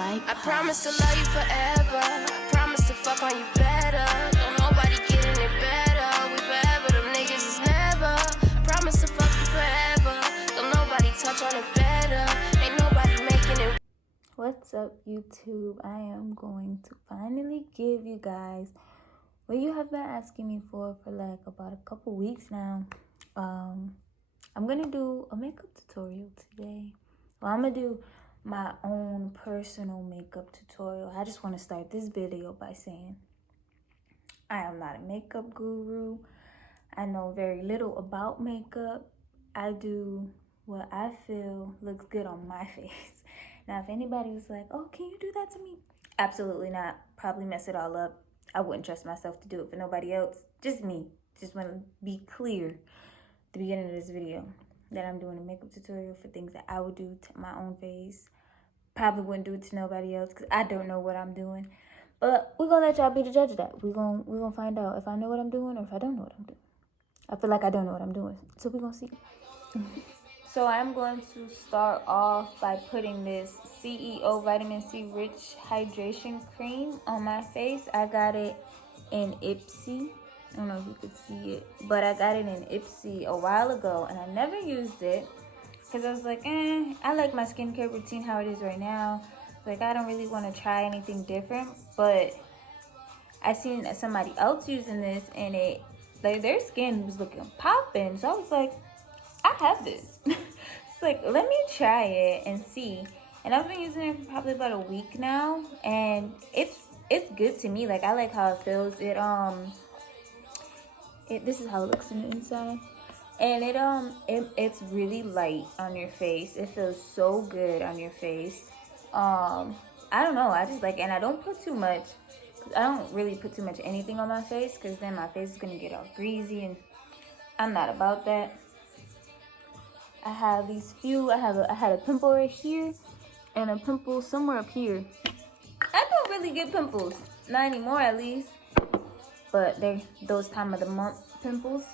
I promise to love you forever. I promise to fuck on you better. Don't nobody getting it better. We forever, them niggas is never. Promise to fuck you forever. Don't nobody touch on it better. Ain't nobody making it. What's up, YouTube? I am going to finally give you guys what you have been asking me for like about a couple weeks now. I'm gonna do a makeup tutorial today. Well, I'm gonna do my own personal makeup tutorial. I just want to start this video by saying I am not a makeup guru. I know very little about makeup. I do what I feel looks good on my face. Now, if anybody was like, oh, can you do that to me? Absolutely not. Probably mess it all up. I wouldn't trust myself to do it for nobody else. Just me. Just want to be clear at the beginning of this video that I'm doing a makeup tutorial for things that I would do to my own face. Probably wouldn't do it to nobody else because I don't know what I'm doing. But we're going to let y'all be the judge of that. We're gonna find out if I know what I'm doing or if I don't know what I'm doing. I feel like I don't know what I'm doing. So we're going to see. So I'm going to start off by putting this CEO Vitamin C Rich Hydration Cream on my face. I got it in Ipsy. I don't know if you could see it, but I got it in Ipsy a while ago and I never used it because I was like, I like my skincare routine how it is right now. Like, I don't really want to try anything different, but I seen somebody else using this and it, like, their skin was looking popping. So I was like, I have this. It's like, let me try it and see. And I've been using it for probably about a week now, and it's good to me. Like, I like how it feels. This is how it looks on the inside, and it's really light on your face. It feels so good on your face. I don't know. I just like, and I don't put too much. I don't really put too much anything on my face because then my face is gonna get all greasy, and I'm not about that. I have these few. I had a pimple right here, and a pimple somewhere up here. I don't really get pimples, not anymore at least. But they're those time of the month pimples.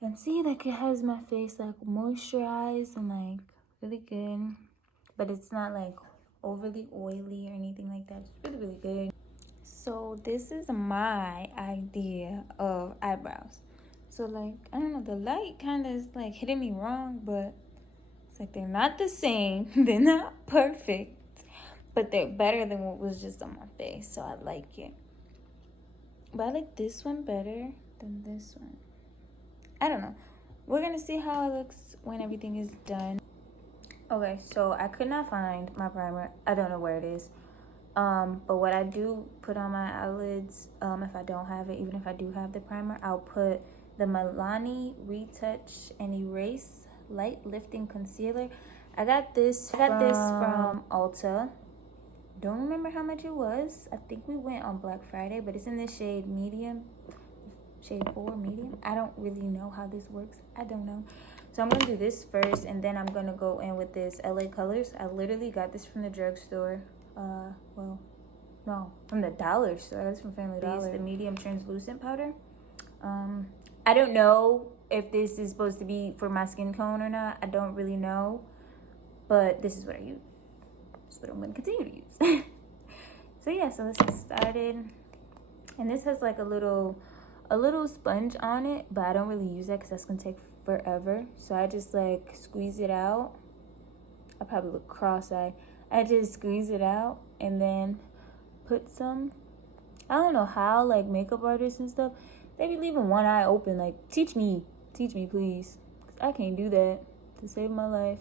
And see, like, it has my face like moisturized and like really good, but it's not like overly oily or anything like that. It's really, really good. So this is my idea of eyebrows. So, like, I don't know, the light kind of is like hitting me wrong, but it's like they're not the same. They're not perfect, but they're better than what was just on my face. So I like it. But I like this one better than this one. I don't know. We're gonna see how it looks when everything is done. Okay, so I could not find my primer. I don't know where it is. But what I do put on my eyelids, if I don't have it, even if I do have the primer, I'll put the Milani Retouch and Erase Light Lifting Concealer. I got this from Ulta. Don't remember how much it was. I think we went on Black Friday, but it's in the shade medium. Shade 4 medium. I don't really know how this works. I don't know. So I'm going to do this first, and then I'm going to go in with this LA Colors. I literally got this from the drugstore. Well, no, from the dollar store. That's from Family Dollar. It's the medium translucent powder. I don't know if this is supposed to be for my skin tone or not. I don't really know, but this is what I use. This is what I'm going to continue to use. So yeah, so let's get started. And this has like a little sponge on it, but I don't really use that because that's gonna take forever. So I just like squeeze it out. I probably look cross-eyed. I just squeeze it out and then put some. I don't know how, like, makeup artists and stuff, they be leaving one eye open. Like, teach me please, because I can't do that to save my life.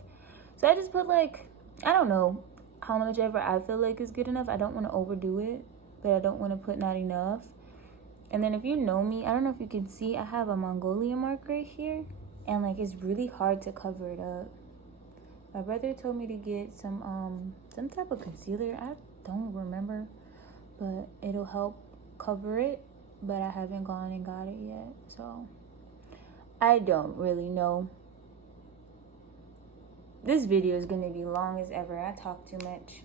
So I just put, like, I don't know how much ever I feel like is good enough. I don't want to overdo it, but I don't want to put not enough. And then if you know me, I don't know if you can see, I have a Mongolian mark right here, and like it's really hard to cover it up. My brother told me to get some type of concealer. I don't remember, but it'll help cover it, but I haven't gone and got it yet. So I don't really know. This video is going to be long as ever. I talk too much.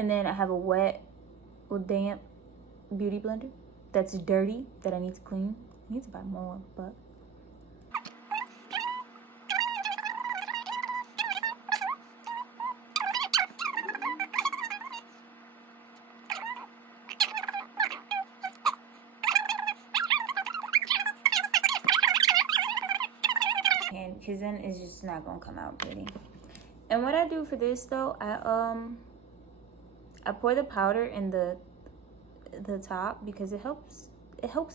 And then I have a wet or damp beauty blender that's dirty that I need to clean. I need to buy more, but and because then it's just not gonna come out pretty. And what I do for this though, I pour the powder in the top because it helps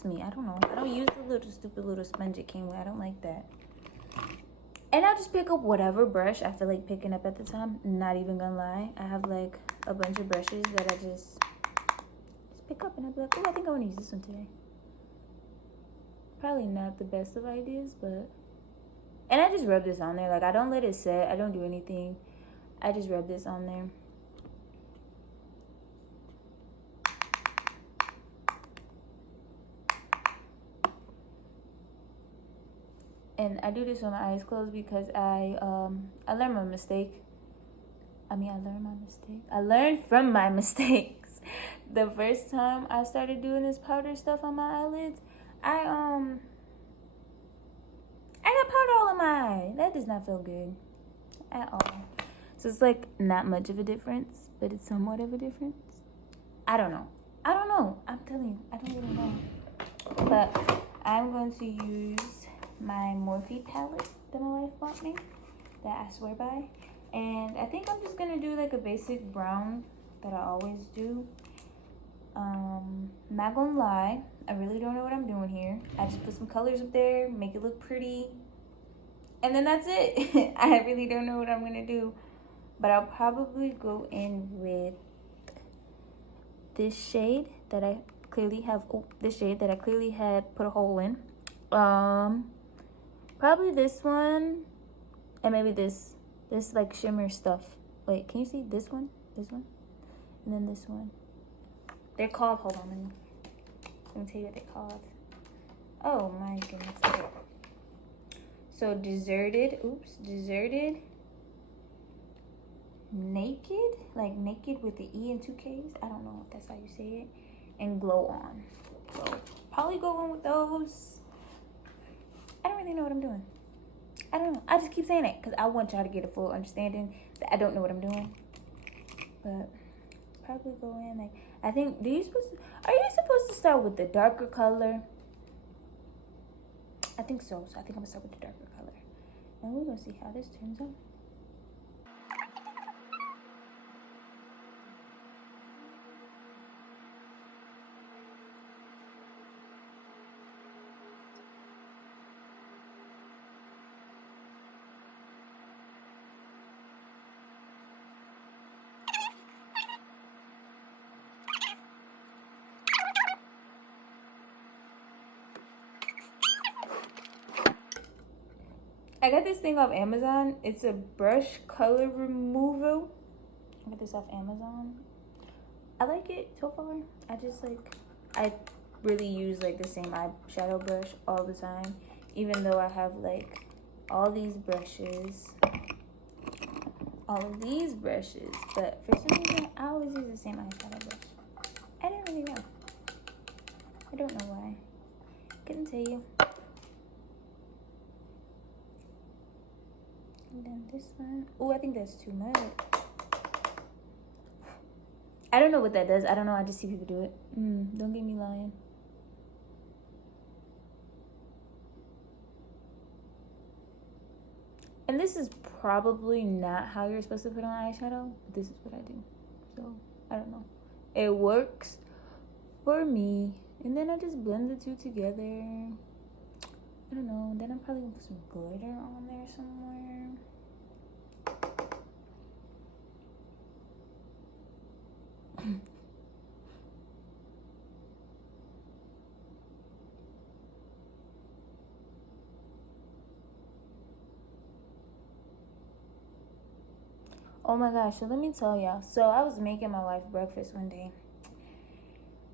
me. I don't know. I don't use the little stupid little sponge it came with. I don't like that. And I just pick up whatever brush I feel like picking up at the time. Not even gonna lie. I have like a bunch of brushes that I just pick up and I'll be like, oh, I think I want to use this one today. Probably not the best of ideas, but... And I just rub this on there. Like, I don't let it set. I don't do anything. I just rub this on there. And I do this with my eyes closed because I learned my mistake. I learned from my mistakes. The first time I started doing this powder stuff on my eyelids, I got powder all in my eye. That does not feel good at all. So it's like not much of a difference, but it's somewhat of a difference. I don't know. I'm telling you, I don't really know. But I'm going to use my Morphe palette that my wife bought me, that I swear by. And I think I'm just gonna do like a basic brown that I always do. Not gonna lie, I really don't know what I'm doing here. I just put some colors up there, make it look pretty, and then that's it. I really don't know what I'm gonna do, but I'll probably go in with this shade that I clearly have. This shade that I clearly had put a hole in. Probably this one, and maybe this like shimmer stuff. Wait, can you see this one, and then this one? They're called, hold on, let me tell you what they're called. Oh my goodness. Okay. So deserted, naked, like naked with the E and 2 Ks. I don't know if that's how you say it. And glow on. So probably go in with those. I don't really know what I'm doing. I don't know. I just keep saying it because I want y'all to get a full understanding that I don't know what I'm doing. But probably go in like, I think, are you supposed to start with the darker color? I think so. So I think I'm gonna start with the darker color. And we're gonna see how this turns out. I got this thing off Amazon. It's a brush color removal. I got this off Amazon. I like it so far. I really use like the same eyeshadow brush all the time. Even though I have like all these brushes. All of these brushes. But for some reason, I always use the same eyeshadow brush. I don't really know. I don't know why. Couldn't tell you. And then this one. Oh, I think that's too much. I don't know what that does. I don't know. I just see people do it. Don't get me lying. And this is probably not how you're supposed to put on eyeshadow. But this is what I do. So, I don't know. It works for me. And then I just blend the two together. I don't know. Then I'm probably going to put some glitter on there somewhere. Oh my gosh. So let me tell y'all. So I was making my wife breakfast one day.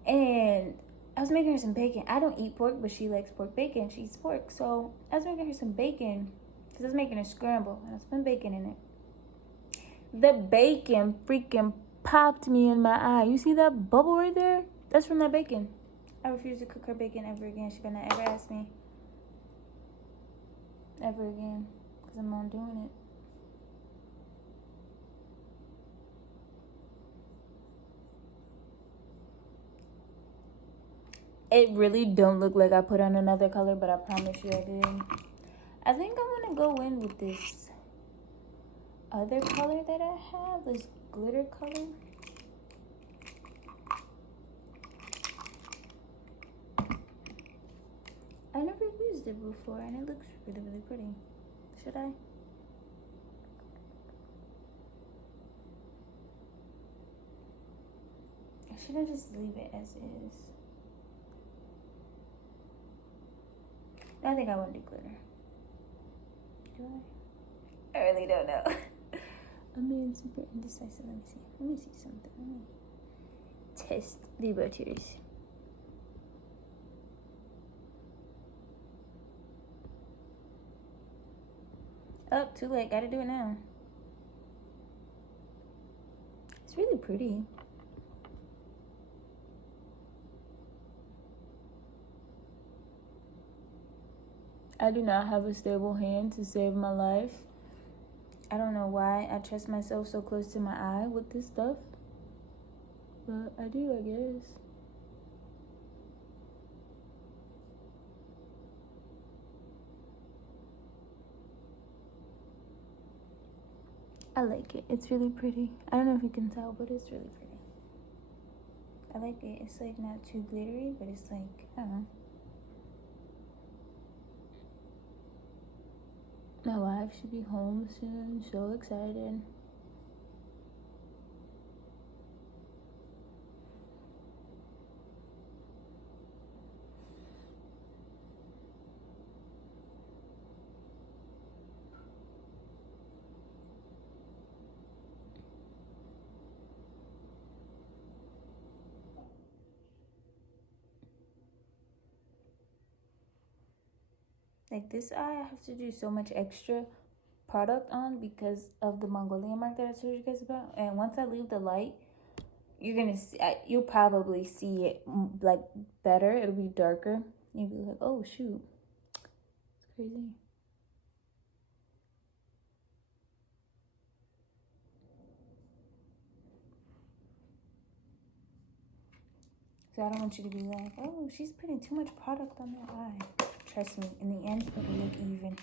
And I was making her some bacon. I don't eat pork, but she likes pork bacon. She eats pork. So I was making her some bacon because I was making a scramble. And I was putting bacon in it. The bacon freaking popped me in my eye. You see that bubble right there? That's from that bacon. I refuse to cook her bacon ever again. She better not ever ask me ever again, because I'm not doing it. It really don't look like I put on another color, but I promise you I did. I think I'm gonna go in with this other color that I have, this glitter color. I never used it before and it looks really, really pretty. Should I? Or should I just leave it as is? I think I want to do glitter. Do I? I really don't know. I'm being super indecisive. Let me see. Let me see something. Let me test the butters. Oh, too late. Gotta do it now. It's really pretty. I do not have a stable hand to save my life. I don't know why I trust myself so close to my eye with this stuff. But I do, I guess. I like it. It's really pretty. I don't know if you can tell, but it's really pretty. I like it. It's like not too glittery, but it's like, I don't know. My wife should be home soon. So excited. Like this eye, I have to do so much extra product on because of the Mongolian mark that I told you guys about. And once I leave the light, you're gonna see, you'll probably see it like better. It'll be darker. You'll be like, oh shoot, it's crazy. So I don't want you to be like, oh, she's putting too much product on her eye. Trust me, in the end, it'll look even.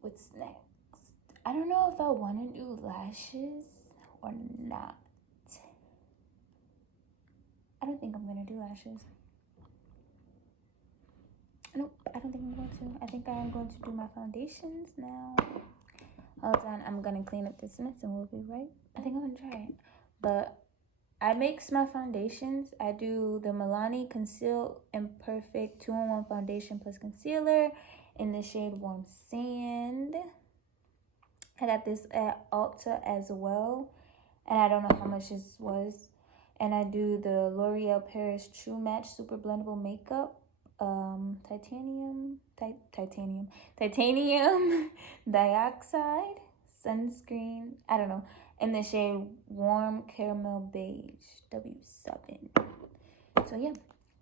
What's next? I don't know if I want to do lashes or not. I don't think I'm going to do lashes. Nope, I don't think I'm going to. I think I am going to do my foundations now. Hold on, I'm going to clean up this mess and we'll be right. I think I'm going to try it. But I mix my foundations. I do the Milani Conceal Imperfect 2-in-1 foundation plus concealer in the shade Warm Sand. I got this at Ulta as well, and I don't know how much this was. And I do the L'Oreal Paris True Match Super Blendable Makeup, titanium dioxide sunscreen. I don't know. In the shade Warm Caramel Beige W7. So yeah,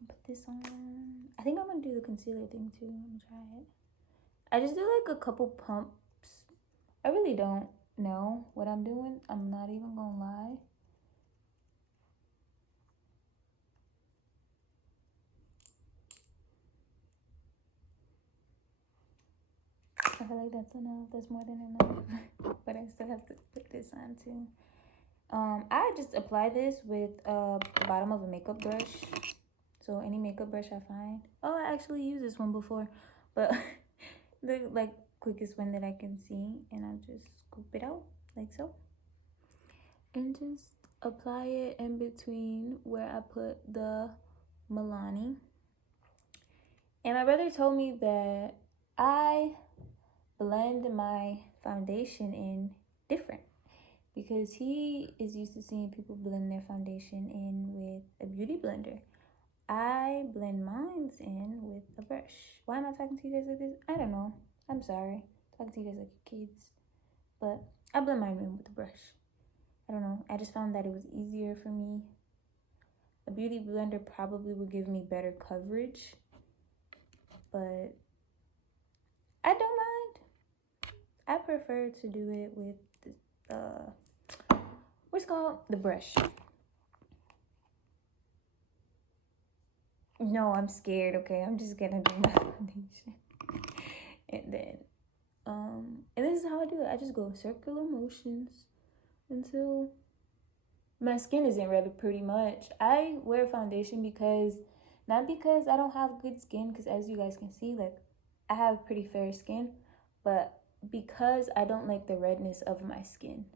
put this on. I think I'm gonna do the concealer thing too. I'm gonna try it. I just do like a couple pumps. I really don't know what I'm doing. I'm not even gonna lie. I feel like that's enough. That's more than enough. But I still have to put this on too. I just apply this with the bottom of a makeup brush. So any makeup brush I find. Oh, I actually used this one before, but the like quickest one that I can see, and I just scoop it out like so, and just apply it in between where I put the Milani. And my brother told me that I blend my foundation in different, because he is used to seeing people blend their foundation in with a beauty blender. I blend mine in with a brush. Why am I talking to you guys like this? I don't know. I'm sorry. Talking to you guys like kids. But I blend mine in with a brush. don't know. I just found that it was easier for me. A beauty blender probably would give me better coverage, but I don't mind. I prefer to do it with the, what's it called? The brush. No, I'm scared, okay? I'm just gonna do my foundation. And then, and this is how I do it. I just go circular motions until my skin isn't red, pretty much. I wear foundation because, not because I don't have good skin, because as you guys can see, like, I have pretty fair skin, but because I don't like the redness of my skin.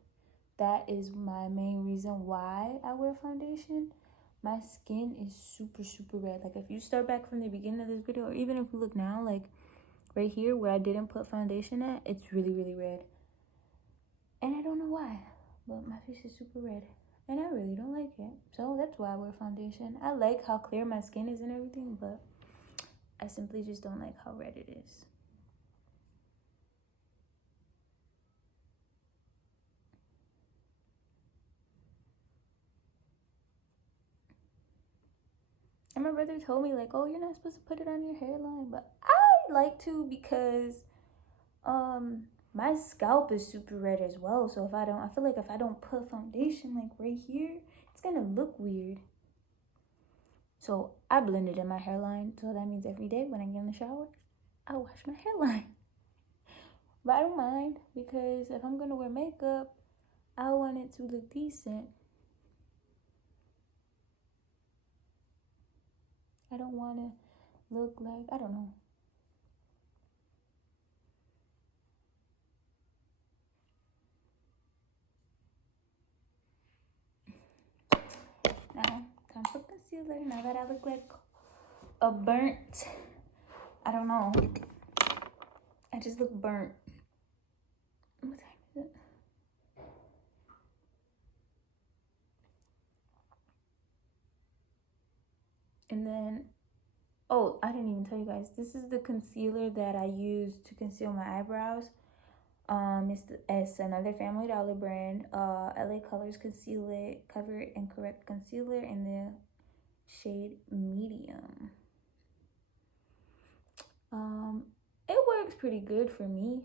That is my main reason why I wear foundation. My skin is super, super red. Like, if you start back from the beginning of this video, or even if you look now, like, right here where I didn't put foundation at, it's really, really red. And I don't know why, but my face is super red. And I really don't like it. So that's why I wear foundation. I like how clear my skin is and everything, but I simply just don't like how red it is. And my brother told me, like, oh, you're not supposed to put it on your hairline. But I like to because my scalp is super red as well. So I feel like if I don't put foundation, like, right here, it's gonna look weird. So I blend it in my hairline. So that means every day when I get in the shower, I wash my hairline. But I don't mind, because if I'm gonna wear makeup, I want it to look decent. I don't want to look like, I don't know. Now, time for concealer. Now that I look like a burnt, I don't know. I just look burnt. What time is it? And then, oh, I didn't even tell you guys. This is the concealer that I use to conceal my eyebrows. It's another Family Dollar brand. LA Colors Conceal It, Cover It and Correct Concealer in the shade medium. It works pretty good for me.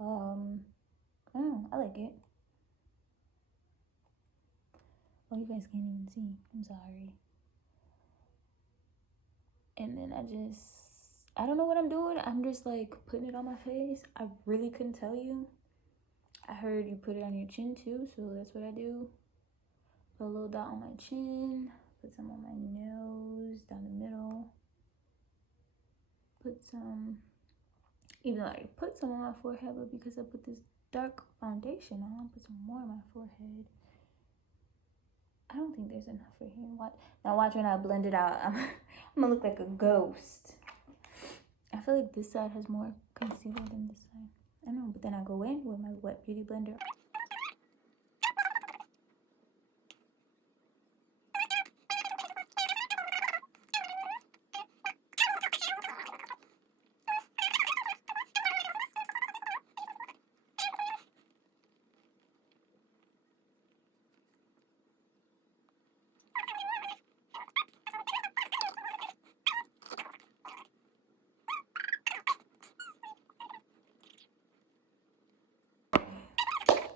I don't know, I like it. Oh, you guys can't even see. I'm sorry. And then I don't know what I'm doing. I'm just like putting it on my face. I really couldn't tell you. I heard you put it on your chin too, so that's what I do. Put a little dot on my chin. Put some on my nose, down the middle. Put some, even though I put some on my forehead, but because I put this dark foundation on, I'll put some more on my forehead. I don't think there's enough for here. Now watch when I blend it out. I'm gonna look like a ghost. I feel like this side has more concealer than this side. I know, but then I go in with my wet beauty blender.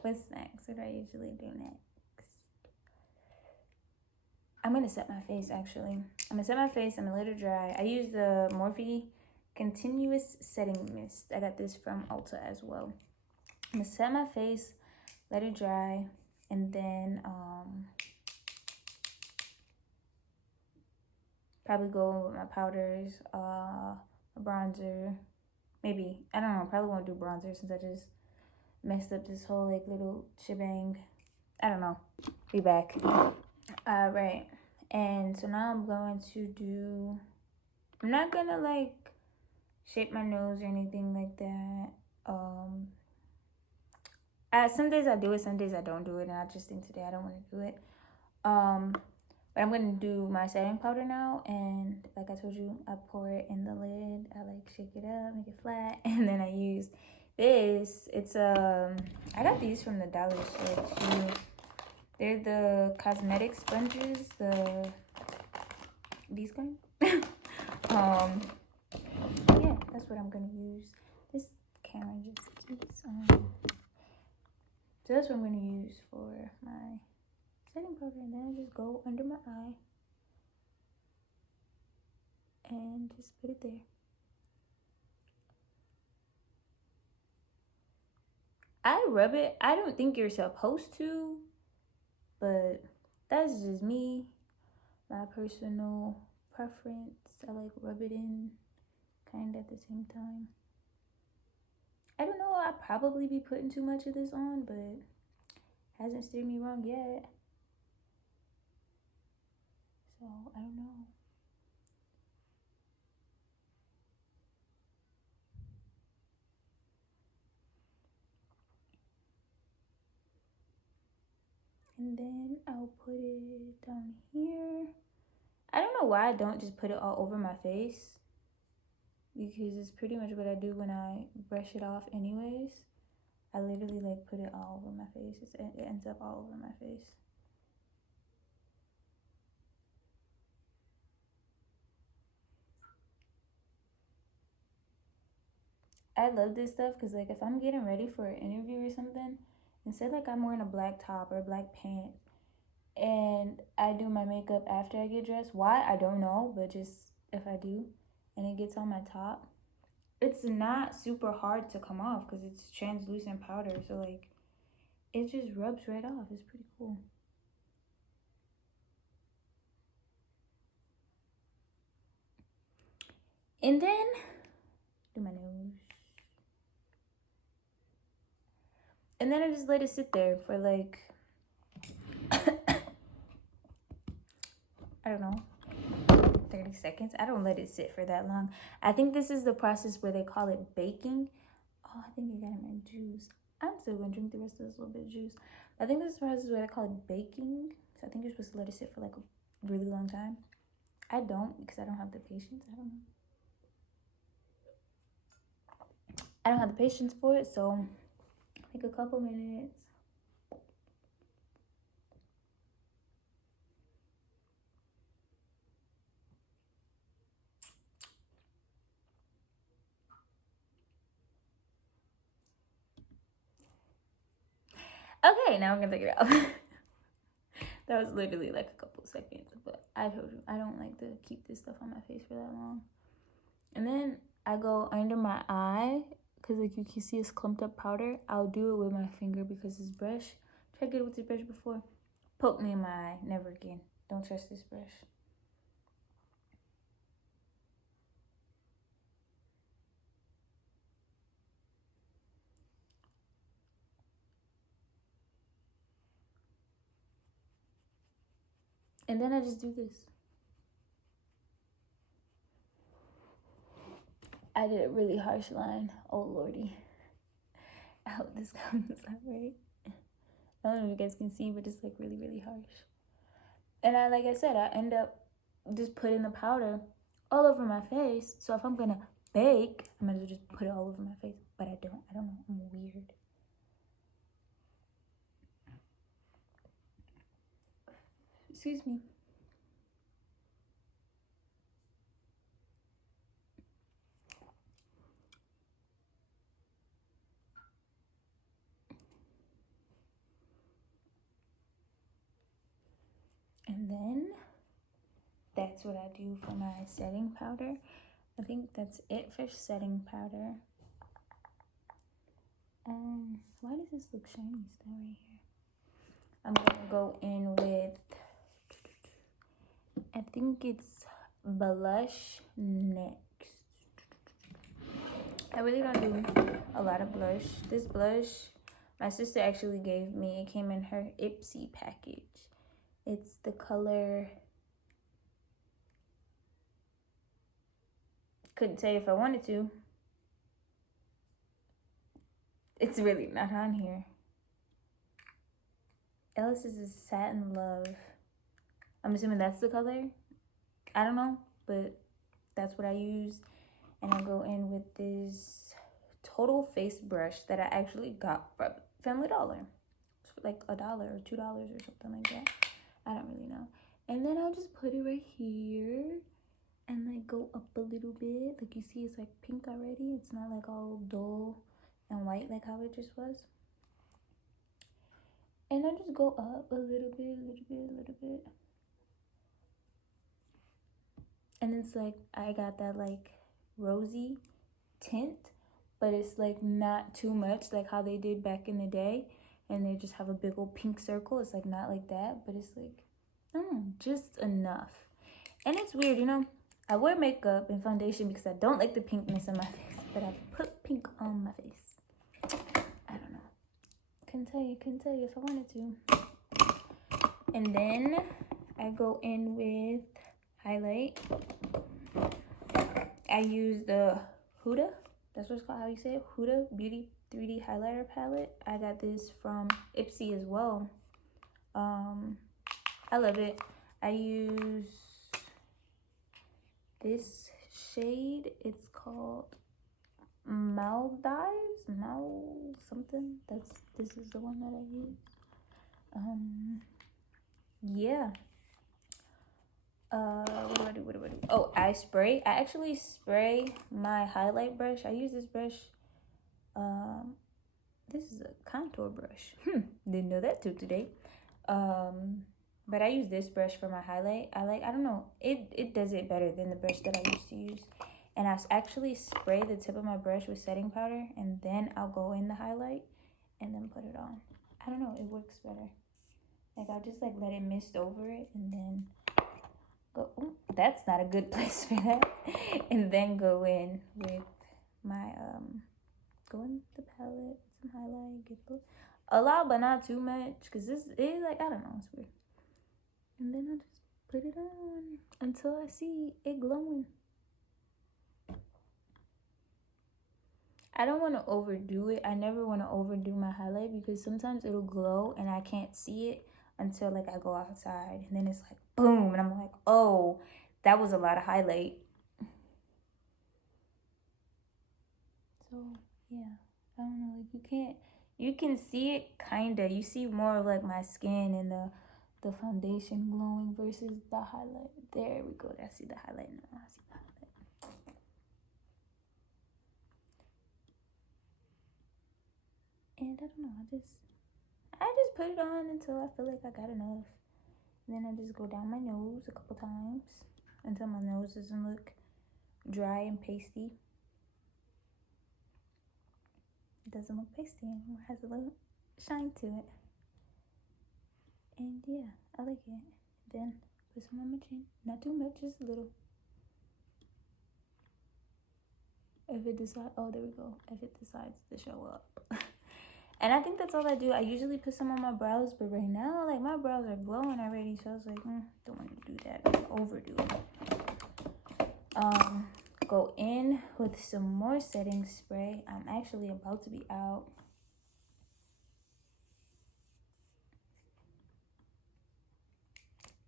What's next? What do I usually do next? I'm gonna set my face, actually. I'm gonna set my face. I'm gonna let it dry. I use the Morphe Continuous Setting Mist. I got this from Ulta as well. I'm gonna set my face, let it dry, and then probably go with my powders, a bronzer, maybe. I don't know. Probably won't do bronzer since I just messed up this whole like little shebang. I don't know. Be back. All right. And so now I'm going to do, I'm not gonna like shape my nose or anything like that. Some days I do it, some days I don't do it, and I just think today I don't want to do it. But I'm gonna do my setting powder now, and like I told you, I pour it in the lid. I like shake it up, make it flat, and then I use this. It's I got these from the dollar store too. They're the cosmetic sponges, these kind. Yeah, that's what I'm gonna use. This camera just keeps so that's what I'm gonna use for my setting powder, and then I just go under my eye and just put it there. I rub it. I don't think you're supposed to, but that's just me, my personal preference. I like rub it in kind of at the same time. I don't know, I'll probably be putting too much of this on, but hasn't steered me wrong yet. So I don't know. And then I'll put it down here. I don't know why I don't just put it all over my face, because it's pretty much what I do when I brush it off anyways. I literally like put it all over my face. It ends up all over my face. I love this stuff because like if I'm getting ready for an interview or something, instead like I'm wearing a black top or black pants and I do my makeup after I get dressed. Why? I don't know, but just if I do and it gets on my top, it's not super hard to come off because it's translucent powder. So like it just rubs right off. It's pretty cool. And then do my nose. And then I just let it sit there for like I don't know, 30 seconds. I don't let it sit for that long. I think this is the process where they call it baking. Oh, I think I got my juice. I'm still gonna drink the rest of this little bit of juice. I think this is the process where they call it baking. So I think you're supposed to let it sit for like a really long time. I don't because I don't have the patience. I don't know. I don't have the patience for it, so like a couple minutes. Okay, now I'm gonna take it out. That was literally like a couple seconds, but I told you I don't like to keep this stuff on my face for that long. And then I go under my eye because like you can see it's clumped up powder. I'll do it with my finger because this brush, try to get it with this brush before, poke me in my eye. Never again. Don't trust this brush. And then I just do this. I did a really harsh line. Oh lordy. I hope this comes out right. I don't know if you guys can see, but it's like really, really harsh. And I, like I said, I end up just putting the powder all over my face. So if I'm gonna bake, I'm gonna just put it all over my face. But I don't know. I'm weird. Excuse me. And then that's what I do for my setting powder. I think that's it for setting powder. Why does this look shiny still right here? I'm gonna go in with, I think it's blush next. I really don't do a lot of blush. This blush, my sister actually gave me. It came in her Ipsy package. It's the color, couldn't tell you if I wanted to. It's really not on here. Ellis's is Satin Love. I'm assuming that's the color. I don't know, but that's what I use. And I go in with this Total Face brush that I actually got from Family Dollar. It's for like $1 or $2 or something like that. I don't really know. And then I'll just put it right here and like go up a little bit. Like you see, it's like pink already. It's not like all dull and white like how it just was. And I just go up a little bit. And it's like I got that like rosy tint, but it's like not too much like how they did back in the day, and they just have a big old pink circle. It's like not like that, but it's like just enough. And it's weird, you know, I wear makeup and foundation because I don't like the pinkness on my face, but I put pink on my face. I don't know, couldn't tell you if I wanted to. And then I go in with highlight. I use the Huda, that's what it's called, how you say it, Huda Beauty 3D highlighter palette. I got this from Ipsy as well. I love it. I use this shade. It's called Maldives, something. This is the one that I use. Yeah. What do I do? Oh, I spray. I actually spray my highlight brush. I use this brush. This is a contour brush. Didn't know that till today. But I use this brush for my highlight. I don't know. It does it better than the brush that I used to use. And I actually spray the tip of my brush with setting powder, and then I'll go in the highlight and then put it on. I don't know. It works better. Like I'll just like let it mist over it and then go. Oh, that's not a good place for that. And then go in with my go in the palette, some highlight, get a lot, but not too much, because this is like, I don't know, it's weird. And then I just put it on until I see it glowing. I don't want to overdo it. I never want to overdo my highlight because sometimes it'll glow and I can't see it until like I go outside, and then it's like boom, and I'm like, oh, that was a lot of highlight. So yeah, I don't know, like you can see it kinda. You see more of like my skin and the foundation glowing versus the highlight. There we go. I see the highlight now. I see the highlight. And I don't know, I just put it on until I feel like I got enough. And then I just go down my nose a couple times until my nose doesn't look dry and pasty. It doesn't look pasty anymore. It has a little shine to it. And yeah, I like it. Then put some on my chin. Not too much, just a little. If it decides, oh, there we go. If it decides to show up. And I think that's all I do. I usually put some on my brows, but right now, like, my brows are glowing already. So I was like, don't want to do that. Overdo it. Go in with some more setting spray. I'm actually about to be out.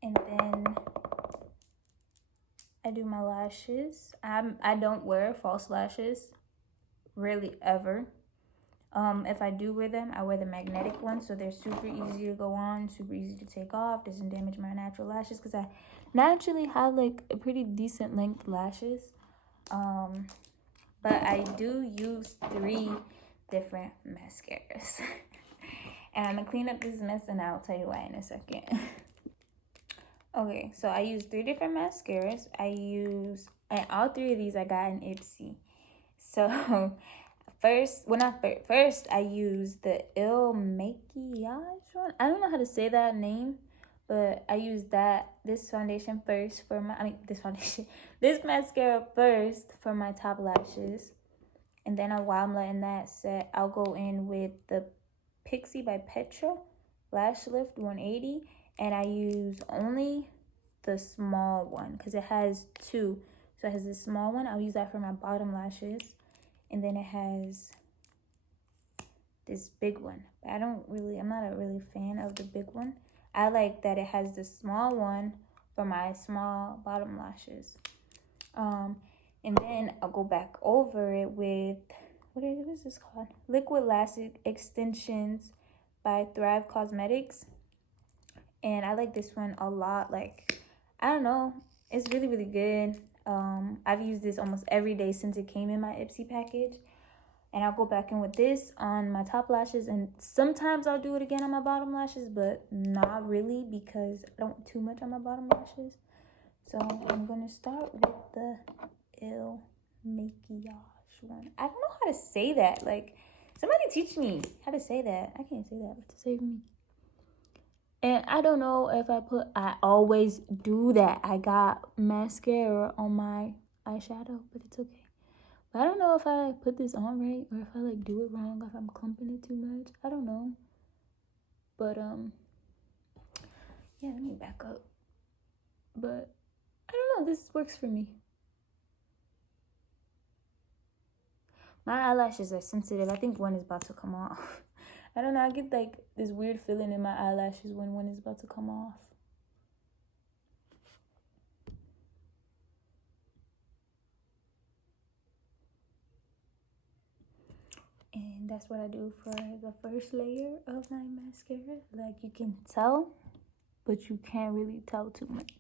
And then I do my lashes. I don't wear false lashes, really, ever. If I do wear them, I wear the magnetic ones, so they're super easy to go on, super easy to take off, doesn't damage my natural lashes, because I naturally have like a pretty decent length lashes. But I do use 3 different mascaras. And I'm gonna clean up this mess and I'll tell you why in a second. Okay, so I use 3 different mascaras. And all 3 of these I got in Ipsy. So first I use the Il Makiage one. I don't know how to say that name, but I use this foundation first for this mascara first for my top lashes. And then while I'm letting that set, I'll go in with the Pixi by Petra Lash Lift 180. And I use only the small one because it has 2. So it has this small one. I'll use that for my bottom lashes. And then it has this big one. But I'm not a really fan of the big one. I like that it has the small one for my small bottom lashes. And then I'll go back over it with, what is this called? Liquid Lash Extensions by Thrive Cosmetics. And I like this one a lot. Like, I don't know, it's really, really good. I've used this almost every day since it came in my Ipsy package. And I'll go back in with this on my top lashes, and sometimes I'll do it again on my bottom lashes, but not really because I don't want too much on my bottom lashes. So I'm gonna start with the Il Maquillage one. I don't know how to say that. Like, somebody teach me how to say that. I can't say that, but to save me. And I don't know if I always do that. I got mascara on my eyeshadow, but it's okay. But I don't know if I put this on right or if I like do it wrong, if I'm clumping it too much. I don't know. But yeah, let me back up. But I don't know, this works for me. My eyelashes are sensitive. I think one is about to come off. I don't know, I get like this weird feeling in my eyelashes when one is about to come off. And that's what I do for the first layer of my mascara. Like, you can tell, but you can't really tell too much.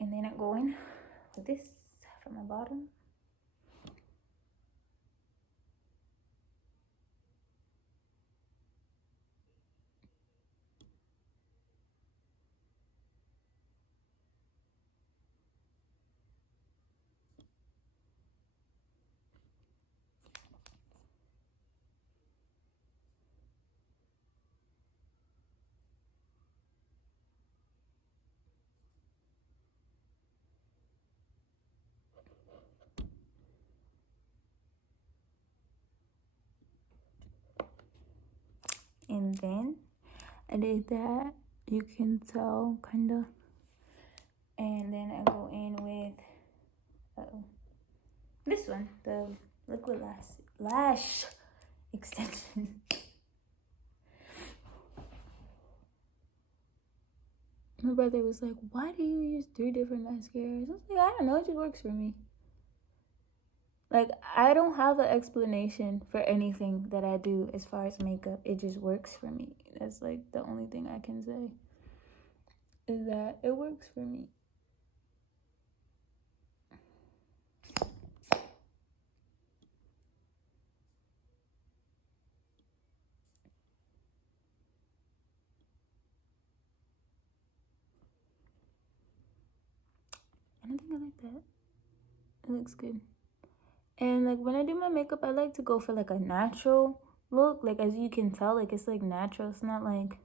And then I go in with this from the bottom. And then I did that, you can tell, kinda. And then I go in with this one, the liquid lash extension. My brother was like, why do you use 3 different mascaras? I was like, I don't know, it just works for me. Like, I don't have an explanation for anything that I do as far as makeup. It just works for me. That's like the only thing I can say, is that it works for me. And I think I like that. It looks good. And like, when I do my makeup, I like to go for like a natural look. Like, as you can tell, like, it's like natural. It's not like,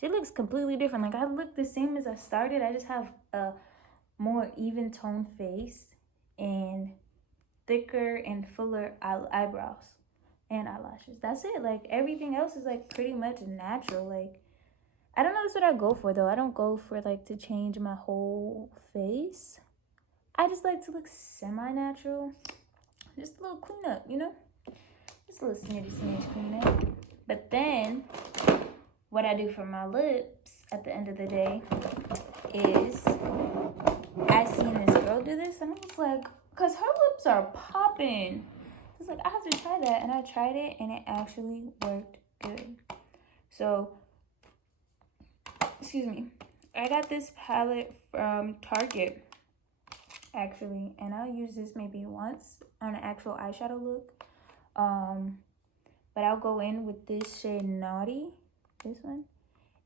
she looks completely different. Like, I look the same as I started. I just have a more even tone face and thicker and fuller eyebrows and eyelashes. That's it. Like, everything else is like pretty much natural. Like, I don't know, that's what I go for though. I don't go for like to change my whole face. I just like to look semi-natural. Just a little cleanup, you know? Just a little smidge cleanup. But then, what I do for my lips at the end of the day is, I seen this girl do this and I was like, cause her lips are popping. I was like, I have to try that. And I tried it and it actually worked good. So, excuse me, I got this palette from Target, actually, and I'll use this maybe once on an actual eyeshadow look. But I'll go in with this shade Naughty, this one,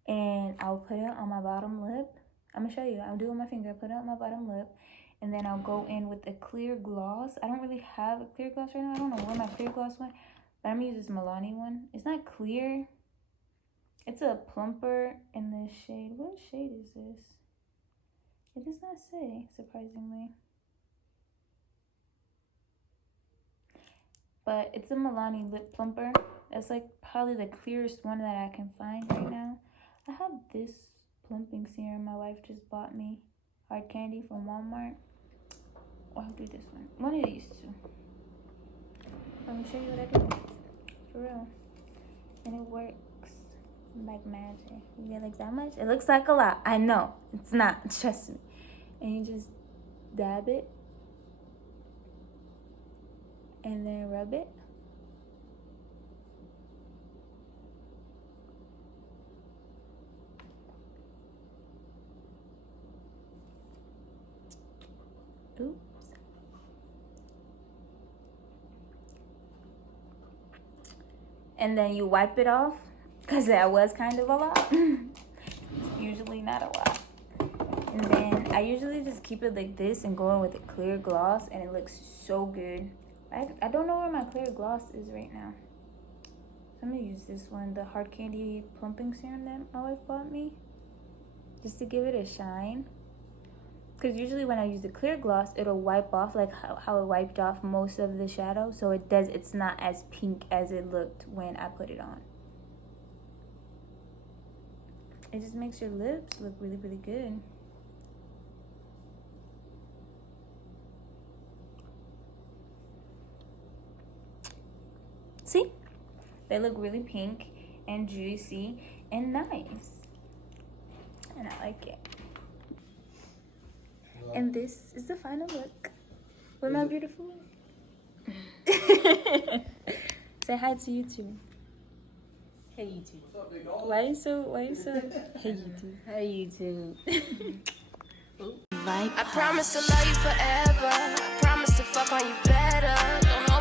and I'll put it on my bottom lip. I'm gonna show you. I'll do it with my finger. I put it on my bottom lip, and then I'll go in with a clear gloss. I don't really have a clear gloss right now. I don't know where my clear gloss went, but I'm gonna use this Milani one. It's not clear. It's a plumper in this shade. What shade is this? It does not say, surprisingly. But it's a Milani lip plumper. It's like probably the clearest one that I can find right now. I have this plumping serum my wife just bought me. Hard Candy from Walmart. Oh, I'll do this one. One of these two. Let me show you what I do. For real. And it works like magic. You get like that much? It looks like a lot. I know. It's not. Trust me. And you just dab it. And then rub it. and then you wipe it off, because that was kind of a lot. It's usually not a lot. And then I usually just keep it like this and go in with a clear gloss, and it looks so good. I don't know where my clear gloss is right now. So I'm gonna use this one, the Hard Candy Plumping Serum that my wife bought me, just to give it a shine. Because usually when I use the clear gloss, it'll wipe off like how it wiped off most of the shadow. So it's not as pink as it looked when I put it on. It just makes your lips look really, really good. See? They look really pink and juicy and nice. And I like it. And this is the final look with my beautiful. Say hi to YouTube. Hey YouTube. Why you so hey YouTube. Hey YouTube. I promise to love you forever. I promise to fuck on you better. Don't